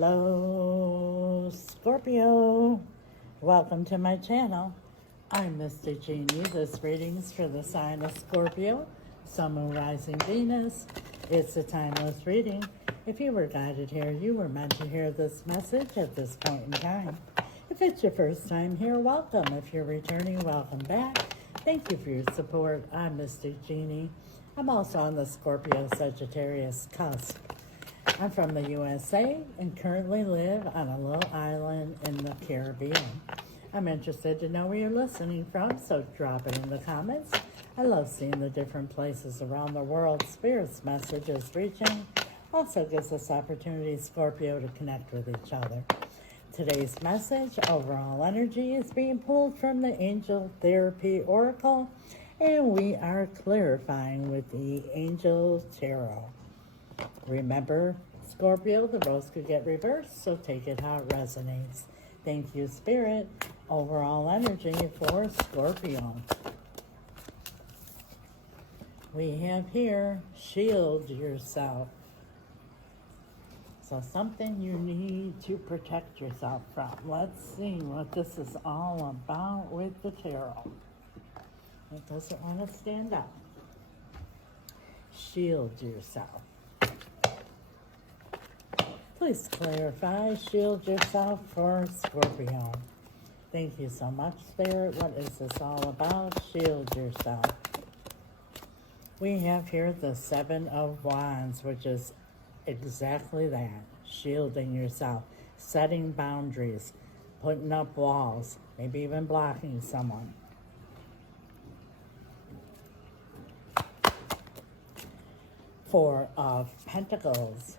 Hello, Scorpio. Welcome to my channel. I'm Mr. Jeanne. This reading's for the sign of Scorpio, Sun, Moon, Rising, Venus. It's a timeless reading. If you were guided here, you were meant to hear this message at this point in time. If it's your first time here, welcome. If you're returning, welcome back. Thank you for your support. I'm Mr. Jeanne. I'm also on the Scorpio-Sagittarius cusp. I'm from the USA and currently live on a little island in the Caribbean. I'm interested to know where you're listening from, so drop it in the comments. I love seeing the different places around the world Spirit's message is reaching. Also gives us opportunity, Scorpio, to connect with each other. Today's message, overall energy, is being pulled from the Angel Therapy Oracle, and we are clarifying with the Angel Tarot. Remember, Scorpio, the roles could get reversed, so take it how it resonates. Thank you, Spirit. Overall energy for Scorpio. We have here, shield yourself. So something you need to protect yourself from. Let's see what this is all about with the tarot. It doesn't want to stand up. Shield yourself. Please clarify, shield yourself for Scorpio. Thank you so much, Spirit. What is this all about? Shield yourself. We have here the Seven of Wands, which is exactly that. Shielding yourself, setting boundaries, putting up walls, maybe even blocking someone. Four of Pentacles.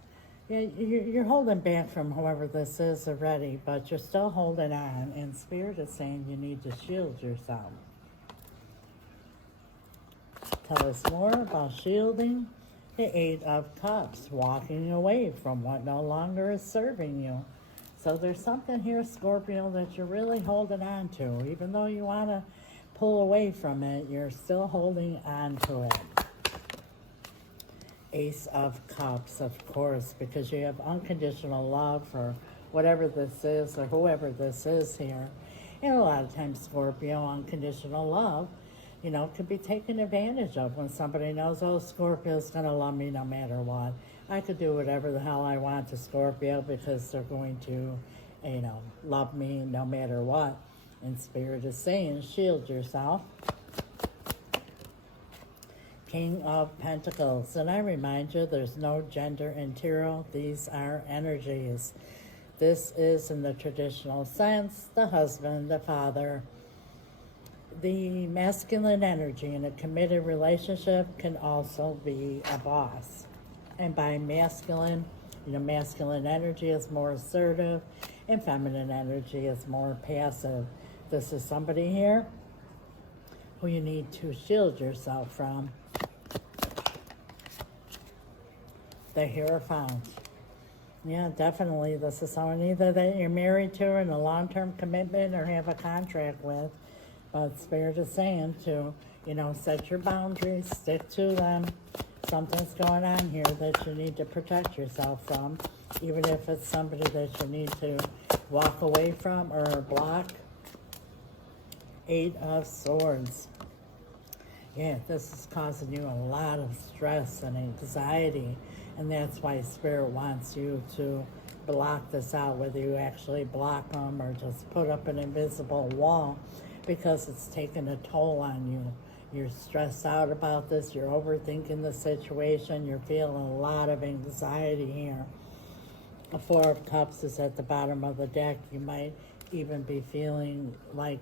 You're holding back from whoever this is already, but you're still holding on, and Spirit is saying you need to shield yourself. Tell us more about shielding. The Eight of Cups, walking away from what no longer is serving you. So there's something here, Scorpio, that you're really holding on to. Even though you want to pull away from it, you're still holding on to it. Ace of Cups, of course, because you have unconditional love for whatever this is or whoever this is here. And a lot of times, Scorpio, unconditional love, you know, could be taken advantage of when somebody knows, oh, Scorpio's going to love me no matter what. I could do whatever the hell I want to Scorpio because they're going to, you know, love me no matter what. And Spirit is saying, shield yourself. King of Pentacles. And I remind you, there's no gender in tarot. These are energies. This is, in the traditional sense, the husband, the father. The masculine energy in a committed relationship can also be a boss. And by masculine, you know, masculine energy is more assertive and feminine energy is more passive. This is somebody here who you need to shield yourself from. The Hierophant. Yeah, definitely. This is someone either that you're married to in a long-term commitment or have a contract with. But Spirit is saying to, you know, set your boundaries, stick to them. Something's going on here that you need to protect yourself from, even if it's somebody that you need to walk away from or block. Eight of Swords. Yeah, this is causing you a lot of stress and anxiety, and that's why Spirit wants you to block this out, whether you actually block them or just put up an invisible wall, because it's taking a toll on you. You're stressed out about this, you're overthinking the situation, you're feeling a lot of anxiety here. The Four of Cups is at the bottom of the deck. You might even be feeling like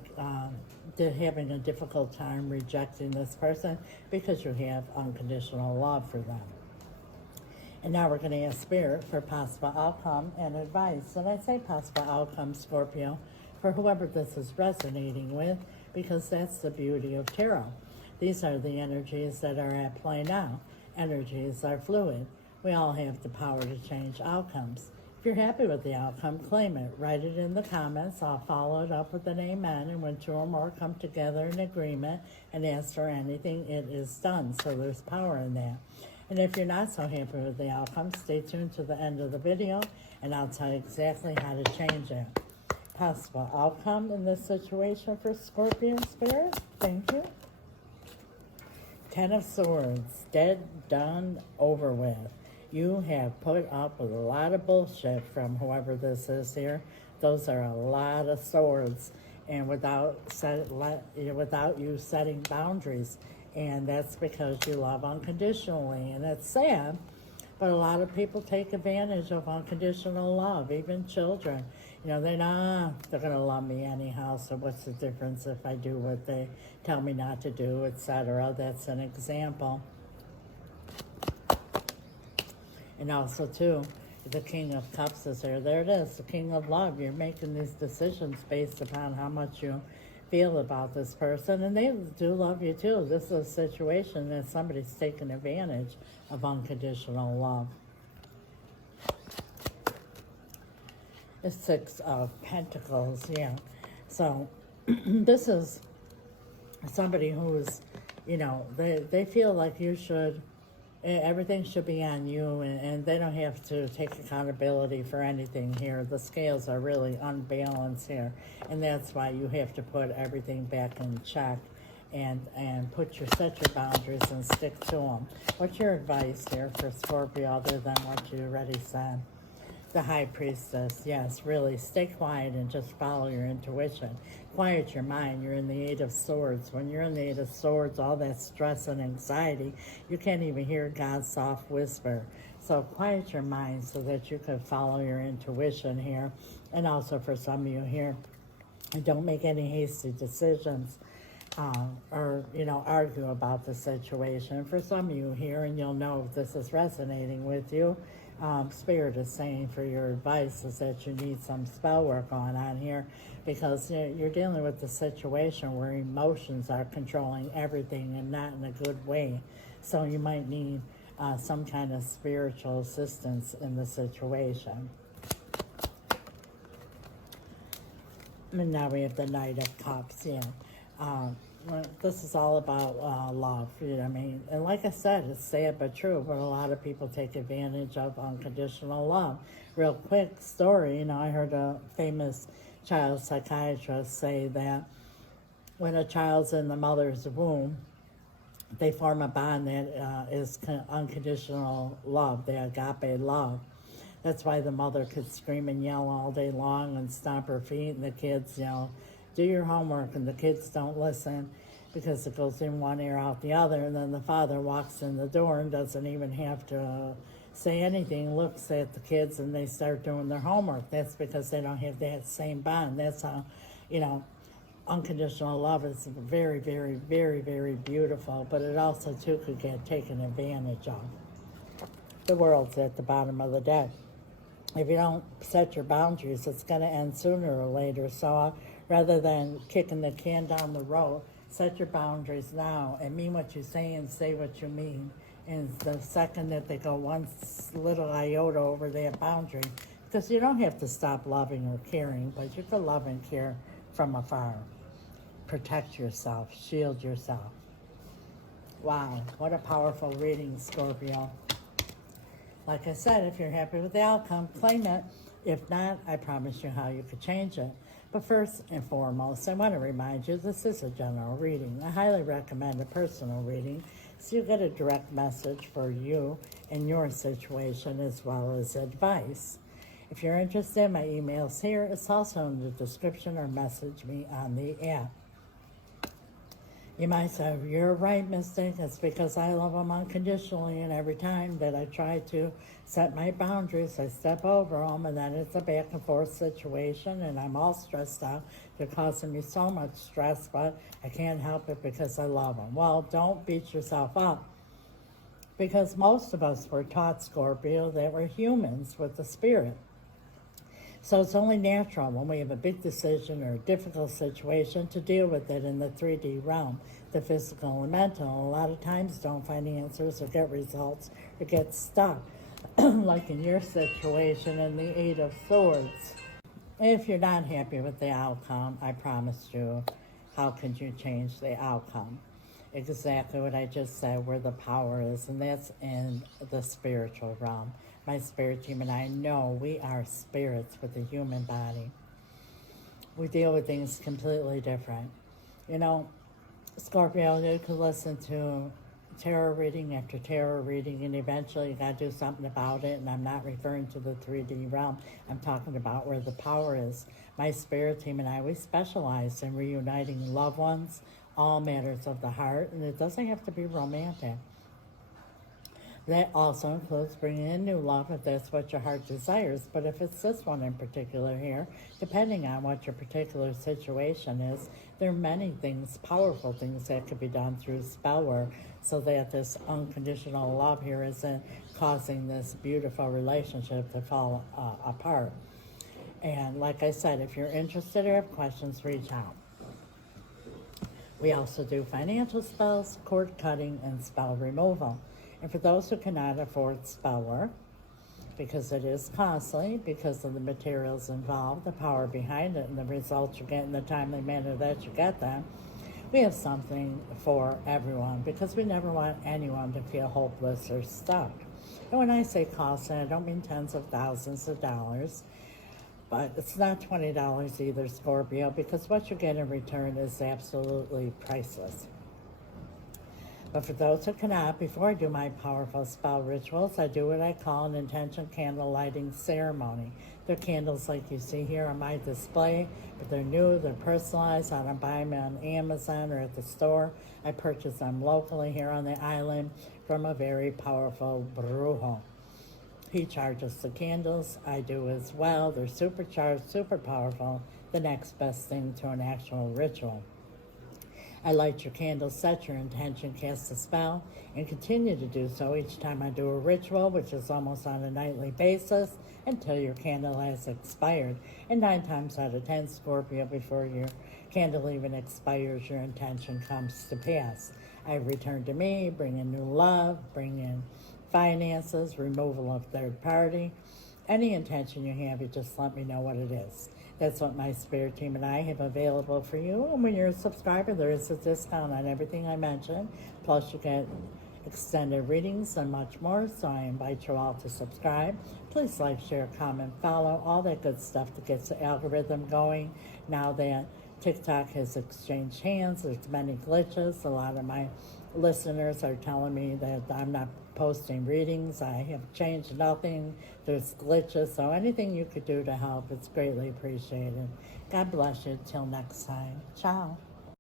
having a difficult time rejecting this person because you have unconditional love for them. And now we're going to ask Spirit for possible outcome and advice. And I say possible outcome, Scorpio, for whoever this is resonating with, because that's the beauty of tarot. These are the energies that are at play now. Energies are fluid. We all have the power to change outcomes. If you're happy with the outcome, claim it. Write it in the comments. I'll follow it up with an amen. And when two or more come together in agreement and ask for anything, it is done. So there's power in that. And if you're not so happy with the outcome, stay tuned to the end of the video and I'll tell you exactly how to change it. Possible outcome in this situation for Scorpion Spirit. Thank you. Ten of Swords. Dead, done, over with. You have put up with a lot of bullshit from whoever this is here. Those are a lot of swords, and without you setting boundaries. And that's because you love unconditionally. And it's sad, but a lot of people take advantage of unconditional love, even children. You know, they're going to love me anyhow, so what's the difference if I do what they tell me not to do, etc. That's an example. And also, too, the King of Cups is here. There it is, the King of Love. You're making these decisions based upon how much you feel about this person, and they do love you, too. This is a situation that somebody's taking advantage of unconditional love. The Six of Pentacles, yeah. So this is somebody who's, you know, they feel like you should, everything should be on you, and they don't have to take accountability for anything here. The scales are really unbalanced here, and that's why you have to put everything back in check and set your boundaries and stick to them. What's your advice here for Scorpio other than what you already said? The High Priestess, yes, really, stay quiet and just follow your intuition. Quiet your mind. You're in the Eight of Swords. When you're in the Eight of Swords, all that stress and anxiety, you can't even hear God's soft whisper. So quiet your mind so that you can follow your intuition here. And also for some of you here, don't make any hasty decisions or, you know, argue about the situation. For some of you here, and you'll know if this is resonating with you, Spirit is saying for your advice is that you need some spell work going on here, because you're dealing with the situation where emotions are controlling everything and not in a good way. So you might need some kind of spiritual assistance in the situation. And now we have the Knight of Cups, yeah. This is all about love, you know what I mean? And like I said, it's sad but true, but a lot of people take advantage of unconditional love. Real quick story, you know, I heard a famous child psychiatrist say that when a child's in the mother's womb, they form a bond that is unconditional love, the agape love. That's why the mother could scream and yell all day long and stomp her feet, and the kids, you know, do your homework, and the kids don't listen because it goes in one ear out the other, and then the father walks in the door and doesn't even have to say anything, looks at the kids, and they start doing their homework. That's because they don't have that same bond. That's how, you know, unconditional love is very, very, very, very beautiful, but it also, too, could get taken advantage of. The world's at the bottom of the deck. If you don't set your boundaries, it's going to end sooner or later. So rather than kicking the can down the road, set your boundaries now and mean what you say and say what you mean. And the second that they go one little iota over that boundary, because you don't have to stop loving or caring, but you can love and care from afar. Protect yourself, shield yourself. Wow, what a powerful reading, Scorpio. Like I said, if you're happy with the outcome, claim it. If not, I promise you how you could change it. But first and foremost, I want to remind you this is a general reading. I highly recommend a personal reading so you get a direct message for you and your situation as well as advice. If you're interested, my email's here. It's also in the description, or message me on the app. You might say, you're right, Mystic. It's because I love them unconditionally, and every time that I try to set my boundaries, I step over them, and then it's a back and forth situation, and I'm all stressed out. They're causing me so much stress, but I can't help it because I love them. Well, don't beat yourself up, because most of us were taught, Scorpio, that we're humans with the spirit. So it's only natural when we have a big decision or a difficult situation to deal with it in the 3D realm, the physical and mental. A lot of times don't find answers or get results or get stuck, like in your situation in the Eight of Swords. If you're not happy with the outcome, I promised you, how could you change the outcome? Exactly what I just said, where the power is, and that's in the spiritual realm. my spirit team and I know we are spirits with a human body. We deal with things completely different. You know, Scorpio, you could listen to tarot reading after tarot reading, and eventually you got to do something about it. And I'm not referring to the 3D realm. I'm talking about where the power is. My spirit team and I, we specialize in reuniting loved ones, all matters of the heart, and it doesn't have to be romantic. That also includes bringing in new love if that's what your heart desires. But if it's this one in particular here, depending on what your particular situation is, there are many things, powerful things that could be done through spell work so that this unconditional love here isn't causing this beautiful relationship to fall apart. And like I said, if you're interested or have questions, reach out. We also do financial spells, cord cutting, and spell removal. And for those who cannot afford spell work, because it is costly, because of the materials involved, the power behind it, and the results you get in the timely manner that you get them, we have something for everyone, because we never want anyone to feel hopeless or stuck. And when I say costly, I don't mean tens of thousands of dollars, but it's not $20 either, Scorpio, because what you get in return is absolutely priceless. But for those who cannot, before I do my powerful spell rituals, I do what I call an intention candle lighting ceremony. They're candles like you see here on my display, but they're new, they're personalized. I don't buy them on Amazon or at the store. I purchase them locally here on the island from a very powerful brujo. He charges the candles, I do as well. They're supercharged, super powerful, the next best thing to an actual ritual. I light your candle, set your intention, cast a spell, and continue to do so each time I do a ritual, which is almost on a nightly basis, until your candle has expired. And 9 times out of 10, Scorpio, before your candle even expires, your intention comes to pass. I return to me, bring in new love, bring in finances, removal of third party. Any intention you have, you just let me know what it is. That's what my spirit team and I have available for you. And when you're a subscriber, there is a discount on everything I mentioned. Plus, you get extended readings and much more. So I invite you all to subscribe. Please like, share, comment, follow, all that good stuff that gets the algorithm going. Now that TikTok has exchanged hands, there's many glitches. A lot of my listeners are telling me that I'm not posting readings. I have changed nothing. There's glitches. So anything you could do to help, it's greatly appreciated. God bless you. Till next time. Ciao.